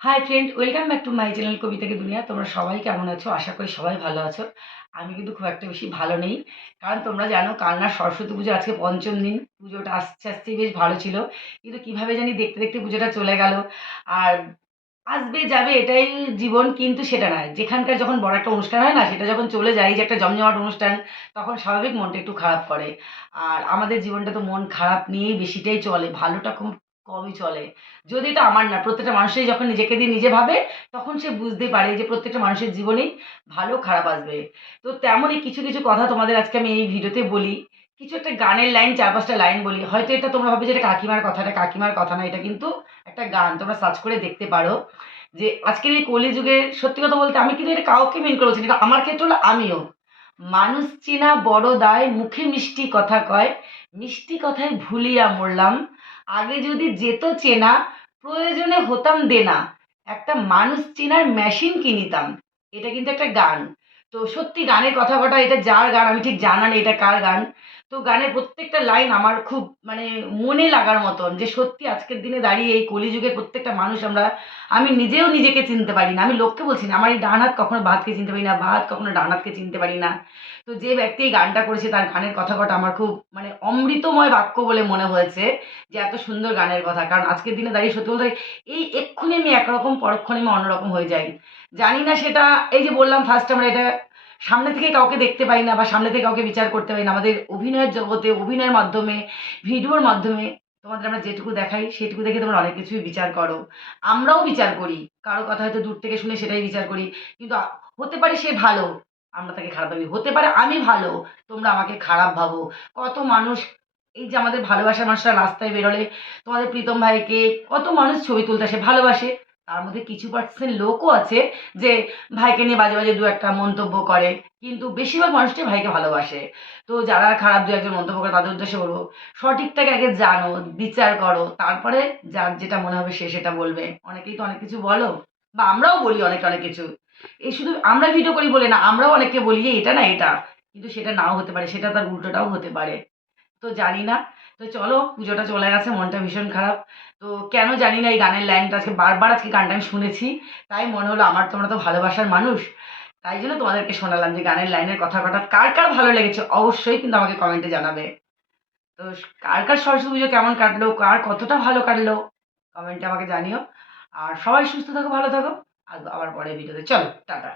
High friend, welcome back to my channel Kavita ki Duniya. তোমরা সবাই কেমন আছো? আশা করি সবাই ভালো আছো। আমি কিন্তু খুব একটা বেশি ভালো নেই। কারণ তোমরা জানো কাল না সরস্বতী পুজো, আজকে পঞ্চম দিন। পুজোটা আসতে, আসতেই বেশ ভালো ছিল। কিন্তু কিভাবে জানি দেখতে, দেখতে পুজোটা চলে গেল। আর আসবে যাবে এটাই জীবন, কিন্তু সেটা নয়। যেখানকার যখন বড় একটা অনুষ্ঠান হয় না, সেটা যখন চলে যায়, যে একটা জমজমাট অনুষ্ঠান, তখন স্বাভাবিক মনটা একটু খারাপ করে। আর আমাদের জীবনটা তো মন খারাপ নিয়েই বেশিটাই চলে, ভালোটা খুব কমই চলে। যদি এটা আমার না, প্রত্যেকটা মানুষই যখন নিজেকে দিয়ে নিজে ভাবে, তখন সে বুঝতে পারে যে প্রত্যেকটা মানুষের জীবনেই ভালো খারাপ আসবে। তো তেমনই কিছু, কিছু কথা তোমাদের আজকে আমি এই ভিডিওতে বলি। কিছু একটা গানের লাইন, ৪-৫ টা লাইন বলি। হয়তো এটা তোমরা ভাববে যে এটা কাকিমার কথা, এটা কাকিমার কথা না। এটা কিন্তু একটা গান। তোমরা সার্চ করে দেখতে পারো। যে আজকের এই কলিযুগে সত্যি কথা বলতে আমি কিন্তু এটা কাউকে মিন করে বলছি না। এটা আমার ক্ষেত্রে হলো আমিও। মানুষ চেনা বড় দায়, মুখে মিষ্টি কথা কয়, মিষ্টি কথায় ভুলিয়া মরলাম। আগে যদি যেত চেনা, প্রয়োজনে হতাম দেনা। একটা মানুষ চেনার মেশিন কিনিতাম। এটা কিন্তু একটা গান। তো সত্যি গানের কথা কটা, এটা যার গান আমি ঠিক জানা নেই এটা কার গান। তো গানের প্রত্যেকটা লাইন আমার খুব মানে মনে লাগার মতন, যে সত্যি আজকের দিনে দাঁড়িয়ে এই কলিযুগের প্রত্যেকটা মানুষ আমরা, আমি নিজেও নিজেকে চিনতে পারি না। আমি লোককে বলছি না, আমার এই ডান হাত কখনো বাঁ হাতকে চিনতে পারি না, বাঁ হাত কখনো ডান হাতকে চিনতে পারি না। তো যে ব্যক্তি এই গানটা করেছে তার গানের কথা কটা আমার খুব মানে অমৃতময় বাক্য বলে মনে হয়েছে, যে এত সুন্দর গানের কথা। কারণ আজকের দিনে দাঁড়িয়ে সত্যি বলতে এই এক্ষুনি আমি একরকম, পরক্ষণে আমি অন্যরকম হয়ে যাই। জানি না সেটা, এই যে বললাম ফার্স্ট আমরা এটা সামনে থেকে কাউকে দেখতে পাই না বা সামনে থেকে কাউকে বিচার করতে পারি না। আমাদের অভিনয়ের জগতে, অভিনয়ের মাধ্যমে, ভিডিওর মাধ্যমে তোমাদের আমরা যেটুকু দেখাই সেটুকু দেখে তোমরা অনেক কিছুই বিচার করো। আমরাও বিচার করি। কারো কথা হয়তো দূর থেকে শুনে সেটাই বিচার করি। কিন্তু হতে পারে সে ভালো, আমরা তাকে খারাপ ভাবি। হতে পারে আমি ভালো, তোমরা আমাকে খারাপ ভাবো। কত মানুষ, এই যে আমাদের ভালোবাসার মানুষরা রাস্তায় বেরোলে তোমাদের প্রীতম ভাইকে কত মানুষ ছবি তুলতে আসে, ভালোবাসে। তার মধ্যে কিছু পার্সেন্ট লোকও আছে যে ভাইকে নিয়ে বাজে, বাজে ২-১ টা মন্তব্য করে। কিন্তু বেশিরভাগ মানুষটাই ভাইকে ভালোবাসে। তো যারা খারাপ ২-১ জন মন্তব্য করে তাদের উদ্দেশ্যে বলব, সঠিকটাকে আগে জানো, বিচার করো। তারপরে যার যেটা মনে হবে সে সেটা বলবে। অনেকেই তো অনেক কিছু বলো, বা আমরাও বলি অনেকে অনেক কিছু। এই শুধু আমরা ভিডিও করি বলে না, আমরাও অনেককে বলি যে এটা না এটা। কিন্তু সেটা নাও হতে পারে, সেটা তার উল্টোটাও হতে পারে। তো জানি না। তো চলো, পুজোটা চলে গেছে, মনটা ভীষণ খারাপ। তো কেন জানি না এই গানের লাইনটা আজকে বারবার, আজকে গানটা আমি শুনেছি। তাই মনে হলো আমার, তোমরা তো ভালোবাসার মানুষ। তাই জন্য তোমাদেরকে শোনালাম যে গানের লাইনের কথা কটা কার, কার ভালো লেগেছে অবশ্যই কিন্তু আমাকে কমেন্টে জানাবে। তো কার, কার সরস্বতী পুজো কেমন কাটলো, কার কতটা ভালো কাটলো কমেন্টে আমাকে জানিও। আর সবাই সুস্থ থাকো, ভালো থাকো। আসবো আবার পরের ভিডিওতে। চলো, টাটা।